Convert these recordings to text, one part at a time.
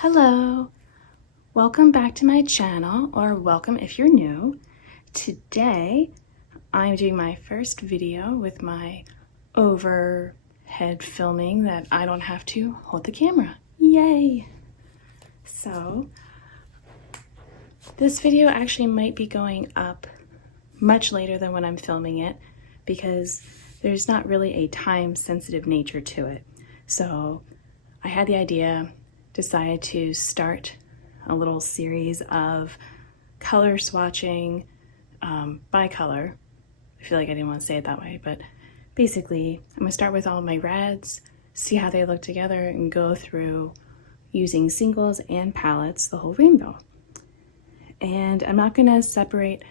Hello, welcome back to my channel, or welcome if you're new. Today I'm doing my first video with my overhead filming that I don't have to hold the camera. Yay! So this video actually might be going up much later than when I'm filming it because there's not really a time sensitive nature to it. So I had the idea, decided to start a little series of color swatching by color. I feel like I didn't want to say it that way, but basically I'm gonna start with all my reds, see how they look together, and go through using singles and palettes, the whole rainbow. And I'm not gonna separate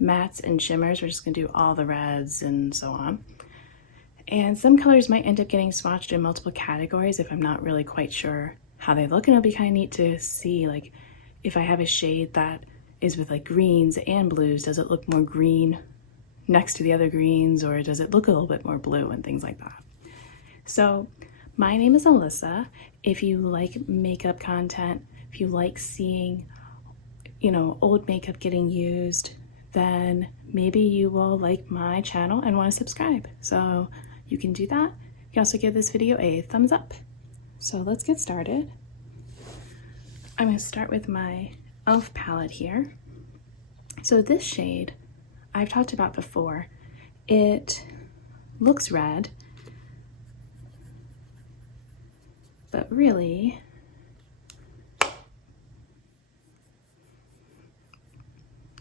mattes and shimmers, we're just gonna do all the reds and so on. And some colors might end up getting swatched in multiple categories if I'm not really quite sure how they look, and it'll be kind of neat to see, like, if I have a shade that is with like greens and blues, does it look more green next to the other greens, or does it look a little bit more blue, and things like that. So my name is Alyssa. If you like makeup content, if you like seeing, you know, old makeup getting used, then maybe you will like my channel and want to subscribe. So you can do that. You can also give this video a thumbs up. So let's get started. I'm going to start with my e.l.f. palette here. So this shade I've talked about before. It looks red, but really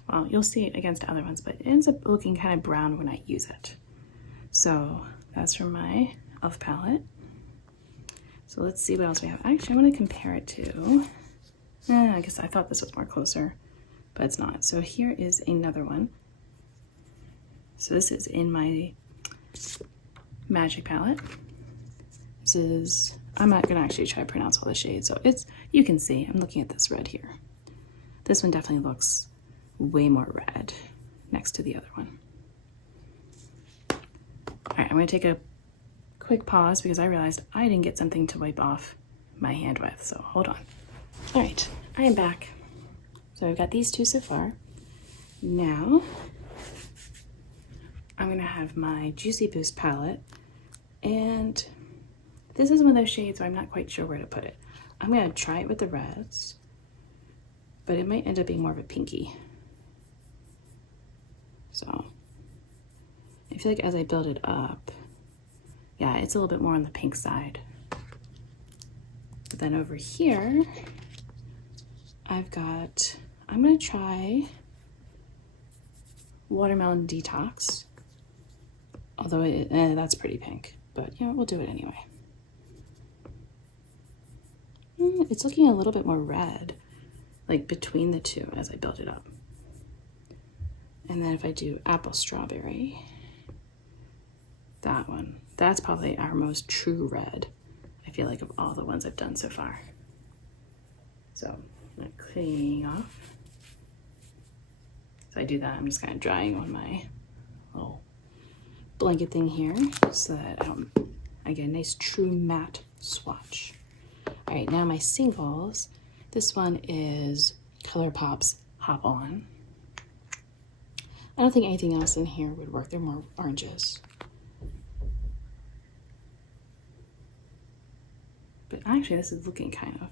well, you'll see it against other ones, but it ends up looking kind of brown when I use it. So that's from my e.l.f. palette. So let's see what else we have. Actually, I want to compare it to, I guess I thought this was more closer, but it's not. So here is another one. So this is in my Magic palette. This is, I'm not gonna actually try to pronounce all the shades. So it's, you can see, I'm looking at this red here. This one definitely looks way more red next to the other one. All right, I'm gonna take a quick pause because I realized I didn't get something to wipe off my hand with, so hold on. All right, I am back. So I've got these two so far. Now, I'm gonna have my Juicy Boost palette, and this is one of those shades where I'm not quite sure where to put it. I'm gonna try it with the reds, but it might end up being more of a pinky. So I feel like as I build it up, yeah, it's a little bit more on the pink side. But then over here, I've got, I'm gonna try Watermelon Detox. Although that's pretty pink, but yeah, we'll do it anyway. It's looking a little bit more red, like between the two as I build it up. And then if I do Apple Strawberry, that one, that's probably our most true red, I feel like, of all the ones I've done so far. So I'm gonna clean off. So I do that, I'm just kind of drying on my little blanket thing here so that I get a nice true matte swatch. All right, now my singles. This one is ColourPop's Hop On. I don't think anything else in here would work. They're more oranges. But actually, this is looking kind of,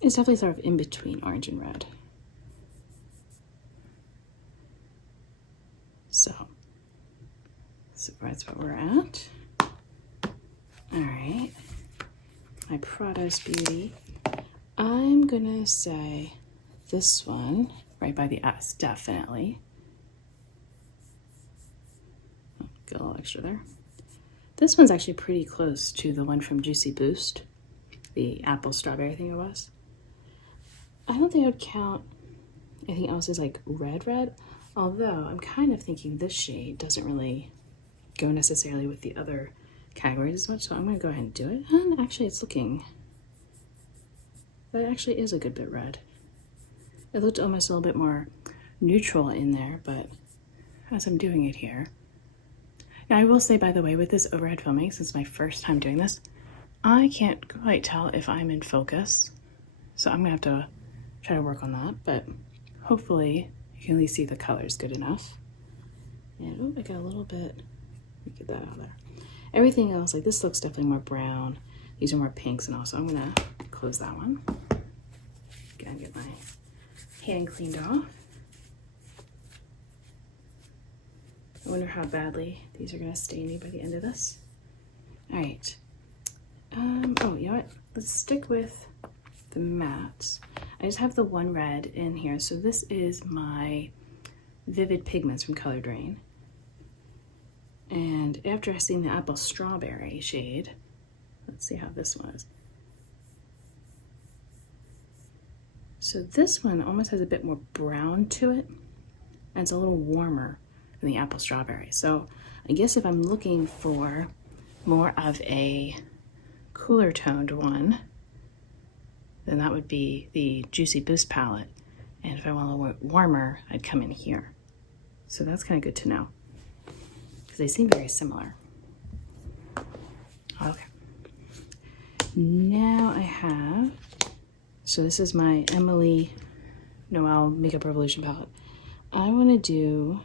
it's definitely sort of in between orange and red. So that's what we're at. All right, my Prado's Beauty. I'm gonna say this one, right by the S, definitely. Oh, got a little extra there. This one's actually pretty close to the one from Juicy Boost, the Apple Strawberry, I think it was. I don't think I would count anything else as like red, although I'm kind of thinking this shade doesn't really go necessarily with the other categories as much, so I'm gonna go ahead and do it. And actually it's looking, that actually is a good bit red. It looked almost a little bit more neutral in there, but as I'm doing it here. Now I will say, by the way, with this overhead filming, since it's my first time doing this, I can't quite tell if I'm in focus, so I'm gonna have to try to work on that, but hopefully you can at least see the colors good enough. And oh, I got a little bit, let me get that out of there. Everything else, like this looks definitely more brown. These are more pinks and all, so I'm gonna close that one. Again, get my hand cleaned off. I wonder how badly these are gonna stain me by the end of this. All right. Oh, you know what? Let's stick with the mattes. I just have the one red in here. So this is my Vivid Pigments from Color Drain. And after I've seen the Apple Strawberry shade, let's see how this one is. So this one almost has a bit more brown to it, and it's a little warmer than the Apple Strawberry. So I guess if I'm looking for more of a cooler toned one, then that would be the Juicy Boost palette. And if I want a little warmer, I'd come in here. So that's kind of good to know, because they seem very similar. Okay. Now I have, so this is my Emily Noel Makeup Revolution palette. I want to do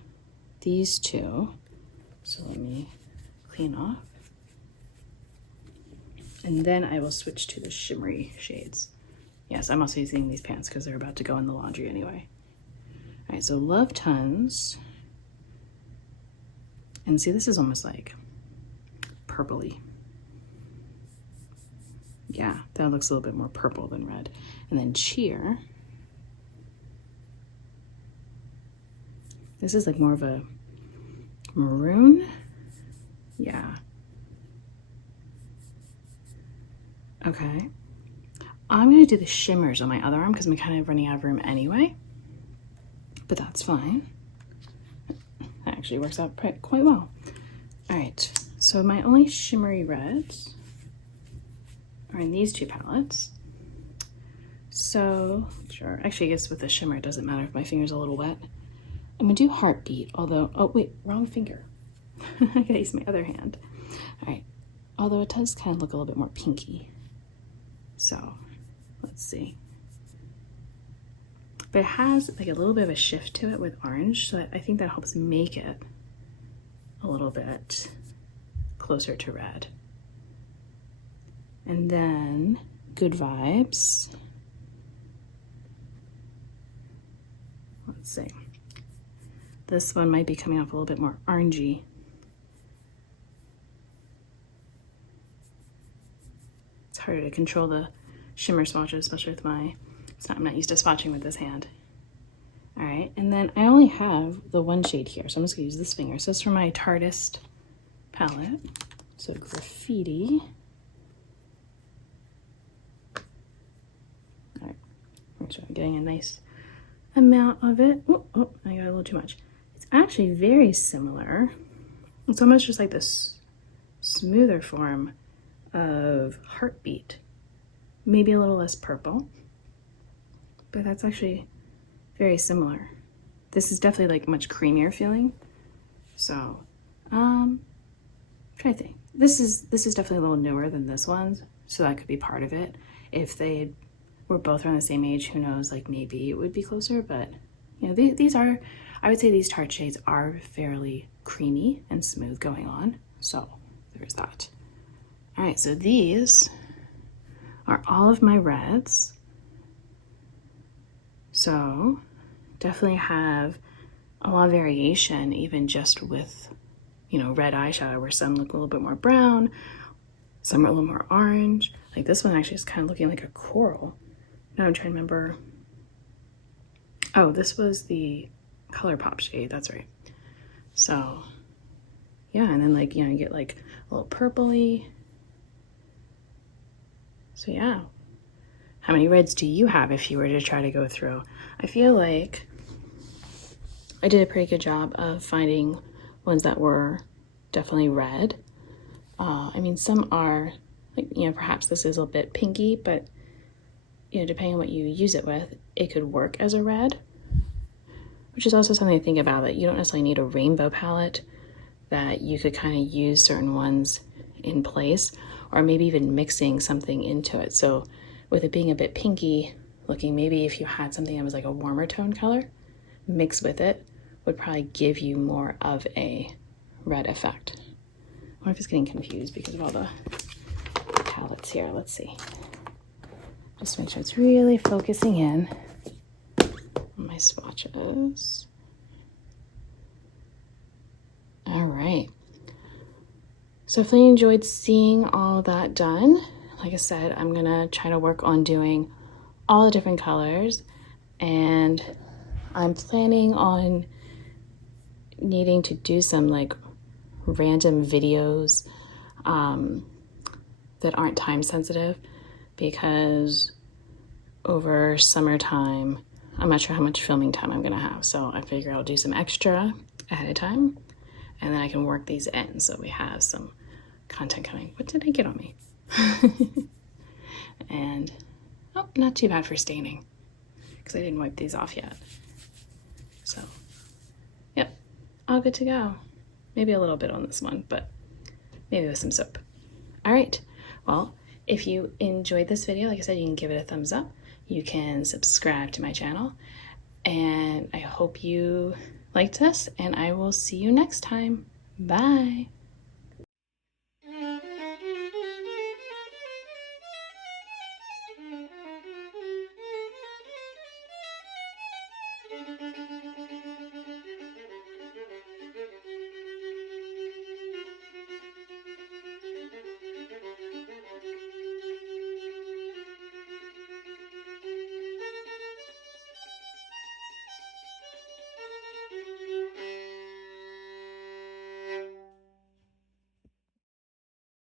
these two. So let me clean off. And then I will switch to the shimmery shades. Yes, I'm also using these pants because they're about to go in the laundry anyway. All right, so Love Tons. And see, this is almost like purpley. Yeah, that looks a little bit more purple than red. And then Cheer. This is like more of a maroon. Yeah. Okay. I'm gonna do the shimmers on my other arm because I'm kind of running out of room anyway, but that's fine. That actually works out quite well. All right, so my only shimmery reds are in these two palettes. So, sure, actually I guess with the shimmer it doesn't matter if my finger's a little wet. I'm gonna do Heartbeat, although, oh wait, wrong finger. I gotta use my other hand. All right, although it does kind of look a little bit more pinky. So, let's see. But it has like a little bit of a shift to it with orange, so I think that helps make it a little bit closer to red. And then Good Vibes. Let's see. This one might be coming off a little bit more orangey. It's harder to control the shimmer swatches, especially with I'm not used to swatching with this hand. All right, and then I only have the one shade here, so I'm just gonna use this finger. So it's from my Tartist palette. So Graffiti. All right, make sure I'm getting a nice amount of it. Oh, I got a little too much. It's actually very similar. It's almost just like this smoother form of Heartbeat. Maybe a little less purple, but that's actually very similar. This is definitely like much creamier feeling. So, I'm trying to think. This is definitely a little newer than this one, so that could be part of it. If they were both around the same age, who knows, like maybe it would be closer, but you know, these are, I would say these Tarte shades are fairly creamy and smooth going on. So there's that. All right, so these are all of my reds. So definitely have a lot of variation, even just with, you know, red eyeshadow, where some look a little bit more brown, some are a little more orange. Like this one actually is kind of looking like a coral. Now I'm trying to remember. Oh, this was the ColourPop shade, that's right. So yeah, and then like, you know, you get like a little purpley. So yeah, how many reds do you have if you were to try to go through? I feel like I did a pretty good job of finding ones that were definitely red. I mean, some are like, you know, perhaps this is a bit pinky, but you know, depending on what you use it with, it could work as a red, which is also something to think about, that you don't necessarily need a rainbow palette, that you could kind of use certain ones in place, or maybe even mixing something into it. So with it being a bit pinky looking, maybe if you had something that was like a warmer tone color, mix with it would probably give you more of a red effect. I wonder if it's getting confused because of all the palettes here. Let's see. Just make sure it's really focusing in on my swatches. All right. So if I enjoyed seeing all that done, like I said, I'm gonna try to work on doing all the different colors, and I'm planning on needing to do some like random videos that aren't time sensitive, because over summertime, I'm not sure how much filming time I'm gonna have. So I figure I'll do some extra ahead of time, and then I can work these in so we have some content coming. What did I get on me? And, oh, not too bad for staining, because I didn't wipe these off yet. So, yep, all good to go. Maybe a little bit on this one, but maybe with some soap. All right, well, if you enjoyed this video, like I said, you can give it a thumbs up. You can subscribe to my channel, and I hope you liked this, and I will see you next time. Bye.